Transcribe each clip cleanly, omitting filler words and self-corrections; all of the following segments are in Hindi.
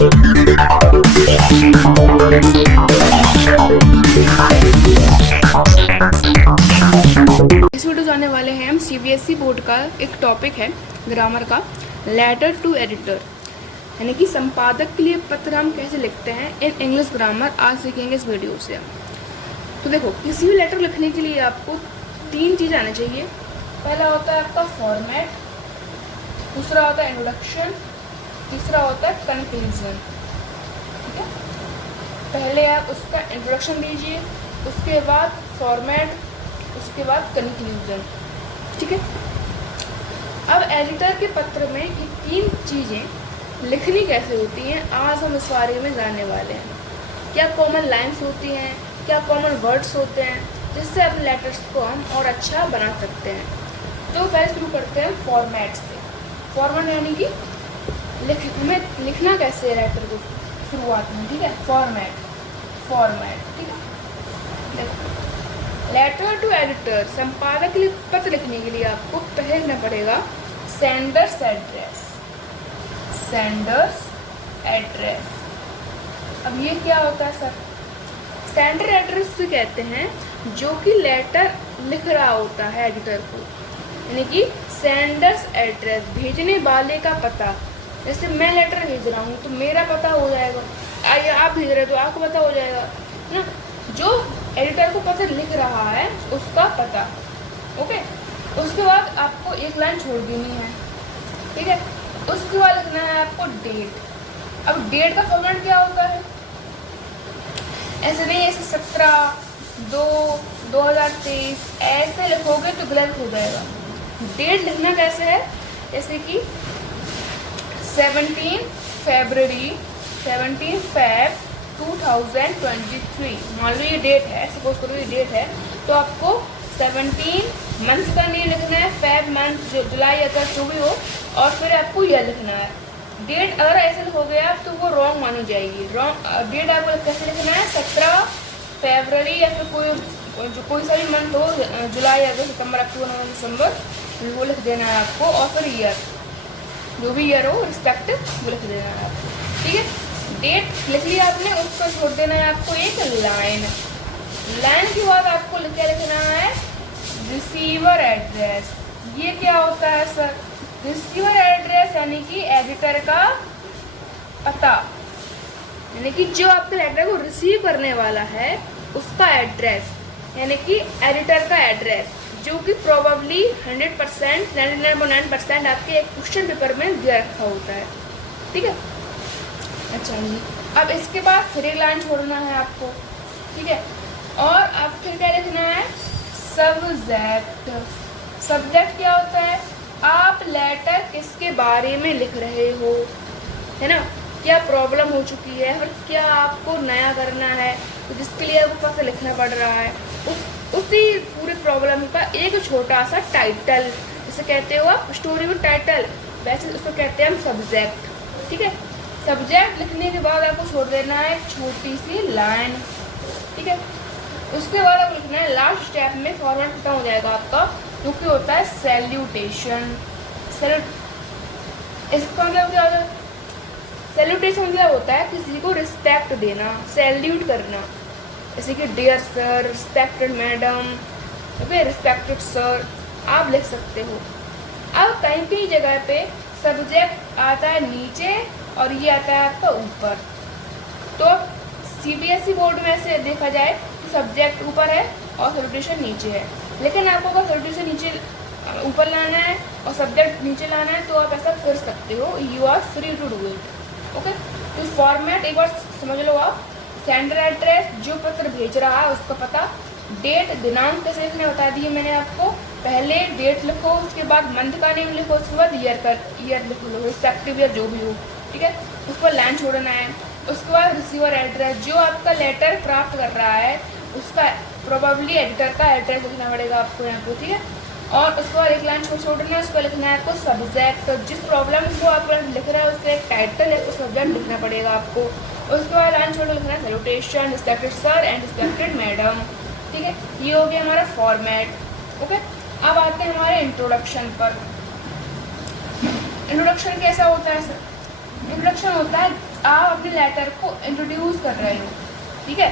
इस वीडियो जाने वाले हैं हम सीबीएसई बोर्ड का एक टॉपिक है ग्रामर का, लेटर टू एडिटर, यानी कि संपादक के लिए पत्र हम कैसे लिखते हैं इन इंग्लिश ग्रामर। आज सीखेंगे इस वीडियो से। तो देखो, किसी भी लेटर लिखने के लिए आपको 3 चीज़ आनी चाहिए। पहला होता है आपका फॉर्मेट, दूसरा होता है इंट्रोडक्शन, तीसरा होता है कंक्लूजन। ठीक है, पहले आप उसका इंट्रोडक्शन दीजिए, उसके बाद फॉर्मेट, उसके बाद कंक्लूजन। ठीक है, अब एडिटर के पत्र में ये 3 चीज़ें लिखनी कैसे होती हैं, आज हम इस बारे में जानने वाले हैं। क्या कॉमन लाइंस होती हैं, क्या कॉमन वर्ड्स होते हैं, जिससे अपने लेटर्स को हम और अच्छा बना सकते हैं। तो पहले शुरू करते हैं फॉर्मेट से। फॉर्मेट यानी कि लिखना कैसे है लेटर को शुरुआत में। ठीक है, फॉर्मेट। ठीक है, लेटर टू एडिटर, संपादक के लिए पत्र लिखने के लिए आपको पहले लिखना पड़ेगा सेंडर्स एड्रेस। अब ये क्या होता है सर? सेंडर एड्रेस से कहते हैं जो कि लेटर लिख रहा होता है एडिटर को, यानी कि सेंडर्स एड्रेस, भेजने वाले का पता। जैसे मैं लेटर भेज रहा हूँ तो मेरा पता हो जाएगा, आप भेज रहे हो तो आपको पता हो जाएगा ना। जो एडिटर को पत्र लिख रहा है उसका पता। ओके, उसके बाद आपको एक लाइन छोड़ देनी है। ठीक है, उसके बाद लिखना है आपको डेट। अब डेट का फॉर्मेट क्या होता है? ऐसे नहीं, ऐसे 17/2/2023 ऐसे लिखोगे तो गलत हो जाएगा। डेट लिखना कैसे है? जैसे कि 17 Feb 2023, मान लो ये डेट है, सपोज करो ये डेट है, तो आपको 17 मंथ का नहीं लिखना है, फेब मंथ, जुलाई, अगस्त जो भी हो, और फिर आपको यह लिखना है। डेट अगर ऐसे हो गया तो वो रॉन्ग मानी जाएगी। रॉन्ग डेट आपको कैसे लिखना है? 17 फरवरी या फिर कोई सा भी मंथ हो, जुलाई, अगस्त, सितंबर, अक्टूबर, नवंबर, दिसंबर, वो लिख देना है आपको। और फिर ईयर, जो भी ईयर हो रिस्पेक्टिव, वो लिख देना है आपको। ठीक है, डेट लिख लिया आपने, उसको छोड़ देना है आपको एक लाइन। लाइन के बाद आपको क्या लिखना है? Receiver address. ये क्या होता है सर? रिसीवर एड्रेस यानी कि एडिटर का पता, यानी कि जो आपके लेटर को रिसीव करने वाला है उसका एड्रेस, यानी कि एडिटर का एड्रेस, जो कि प्रोबेबली 100%, 99.9% आपके एक क्वेश्चन पेपर में दिया रखा होता है। ठीक है, अच्छा जी। अब इसके बाद फिर एक लाइन छोड़ना है आपको। ठीक है, और आप फिर क्या लिखना है? सब्जेक्ट क्या होता है? आप लेटर किसके बारे में लिख रहे हो, है ना? क्या प्रॉब्लम हो चुकी है, फिर क्या आपको नया करना है, तो जिसके लिए आपको पत्र लिखना पड़ रहा है, उसी पूरे प्रॉब्लम का एक छोटा सा टाइटल, जिसे कहते हो आप स्टोरी में टाइटल, वैसे उसको कहते हैं हम सब्जेक्ट। ठीक है, सब्जेक्ट लिखने के बाद आपको छोड़ देना है एक छोटी सी लाइन। ठीक है, उसके बाद आपको लिखना है लास्ट स्टेप में, फॉर्मेट खत्म हो जाएगा आपका, जो कि होता है सैल्यूटेशन। इसका मतलब क्या होता है? सैल्यूटेशन मतलब होता है किसी को रिस्पेक्ट देना, सैल्यूट करना, जैसे कि dear sir, respected madam, okay, respected sir, आप लिख सकते हो। अब कहीं कहीं जगह पे सब्जेक्ट आता है नीचे और ये आता है आपका ऊपर। तो सीबीएसई बोर्ड में से देखा जाए तो सब्जेक्ट ऊपर है और सैल्यूटेशन नीचे है, लेकिन आपको अगर सैल्यूटेशन नीचे ऊपर लाना है और सब्जेक्ट नीचे लाना है तो आप ऐसा कर सकते हो। You are free to do it. Okay, तो फॉर्मेट एक बार समझ लो आप। सेंडर एड्रेस, जो पत्र भेज रहा है उसका पता। डेट, दिनांक कैसे लिखने बता दिए मैंने आपको। पहले डेट लिखो, उसके बाद मंथ का नेम लिखो, उसके बाद ईयर लिख लो, रिस्पेक्टिव या जो भी हो। ठीक है, उस पर लाइन छोड़ना है। उसके बाद रिसीवर एड्रेस, जो आपका लेटर प्राप्त कर रहा है उसका प्रोबेबली एडिटर का एड्रेस लिखना पड़ेगा आपको यहाँ पे। ठीक है, और उसके बाद एक लाइन छोड़ना है, उसको लिखना है आपको सब्जेक्ट। तो जिस प्रॉब्लम को आप लिख रहे हैं उससे एक टाइटल है, उसको सब्जेक्ट लिखना पड़ेगा आपको। उसके बाद लाइन छोड़ लिखना है salutation, respected sir and respected madam. ठीक है, ये हो गया हमारा फॉर्मेट। ओके, अब आते हैं हमारे इंट्रोडक्शन पर। इंट्रोडक्शन कैसा होता है सर? इंट्रोडक्शन होता है आप अपने लेटर को इंट्रोड्यूस कर रहे हो, ठीक है,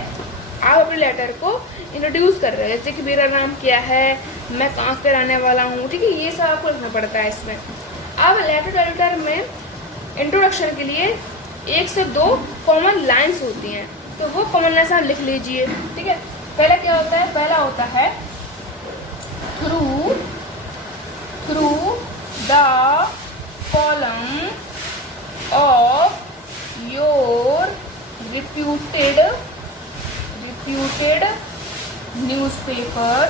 आप अपने लेटर को इंट्रोड्यूस कर रहे हो, जैसे कि मेरा नाम क्या है, मैं कहाँ से रहने वाला हूँ, ठीक है, ये सब आपको लिखना पड़ता है इसमें। अब लेटर में इंट्रोडक्शन के लिए 1 से 2 कॉमन लाइन्स होती हैं, तो वो कॉमन लाइन्स आप लिख लीजिए, ठीक है। पहला क्या होता है, पहला होता है through the column of your reputed newspaper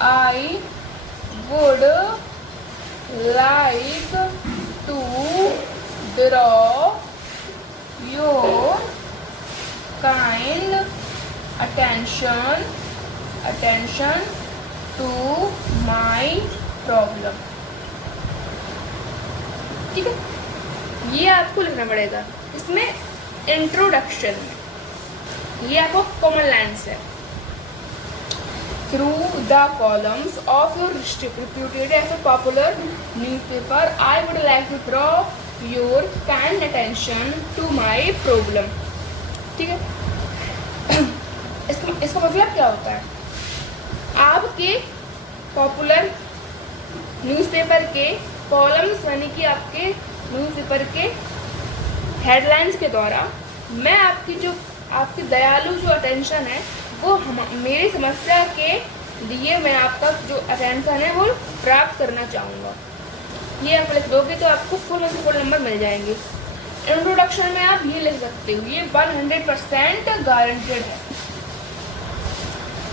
I would like to draw your kind attention to my problem, ठीक है, ये आपको लिखना पड़ेगा इसमें इंट्रोडक्शन में। ये आपको कॉमन लाइन्स है। Through the columns of your reputed as a popular newspaper I would like to draw your kind attention to my problem, ठीक है। इसका मतलब क्या होता है, आपके पॉपुलर न्यूज़पेपर के कॉलम्स यानी कि आपके न्यूज़पेपर के हेडलाइंस के द्वारा मैं आपकी दयालु जो अटेंशन है वो मेरी समस्या के लिए मैं आपका जो अटेंशन है वो प्राप्त करना चाहूँगा। ये आप लिख दोगे तो आपको फुल में से फुल नंबर मिल जाएंगे। इंट्रोडक्शन में आप ये लिख सकते हो, ये 100% गारंटेड है,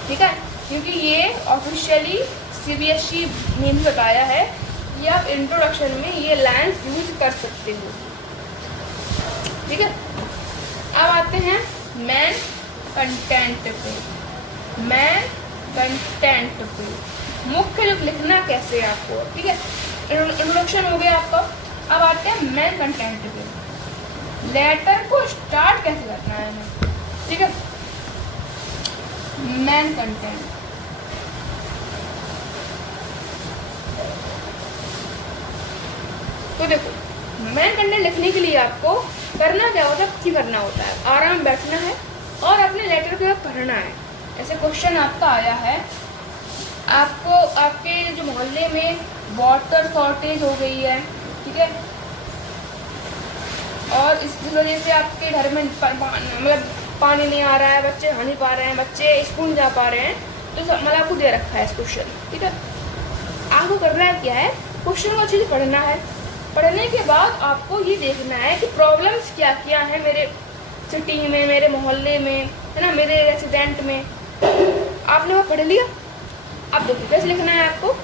ठीक है, क्योंकि ये ऑफिशियली CBSE ने भी बताया है कि आप इंट्रोडक्शन में ये लाइन्स यूज कर सकते हो, ठीक है। अब आते हैं मेन कंटेंट पे। मुख्य रूप लिखना कैसे है आपको, ठीक है, इंट्रोडक्शन हो गया आपका। अब आते हैं मेन कंटेंट पे। लेटर को स्टार्ट कैसे करना है हमें, ठीक है। मेन कंटेंट, तो देखो मेन कंटेंट लिखने के लिए आपको करना क्या होता है, कुछ ही करना होता है, आराम बैठना है और अपने लेटर को पढ़ना है। ऐसे क्वेश्चन आपका आया है, आपको आपके जो मोहल्ले में वाटर शॉर्टेज हो गई है, ठीक है, और इस वजह से आपके घर में मतलब पानी नहीं आ रहा है, बच्चे नहा नहीं पा रहे हैं, बच्चे स्कूल नहीं जा पा रहे हैं, तो मतलब आपको दे रखा है इस क्वेश्चन, ठीक है। आपको करना है क्या है, क्वेश्चन को अच्छे से पढ़ना है। पढ़ने के बाद आपको ये देखना है कि प्रॉब्लम्स क्या क्या है मेरे सिटी में, मेरे मोहल्ले में, है ना, मेरे रेसिडेंट में। आपने वो पढ़ लिया, अब देखो कैसे लिखना है आपको।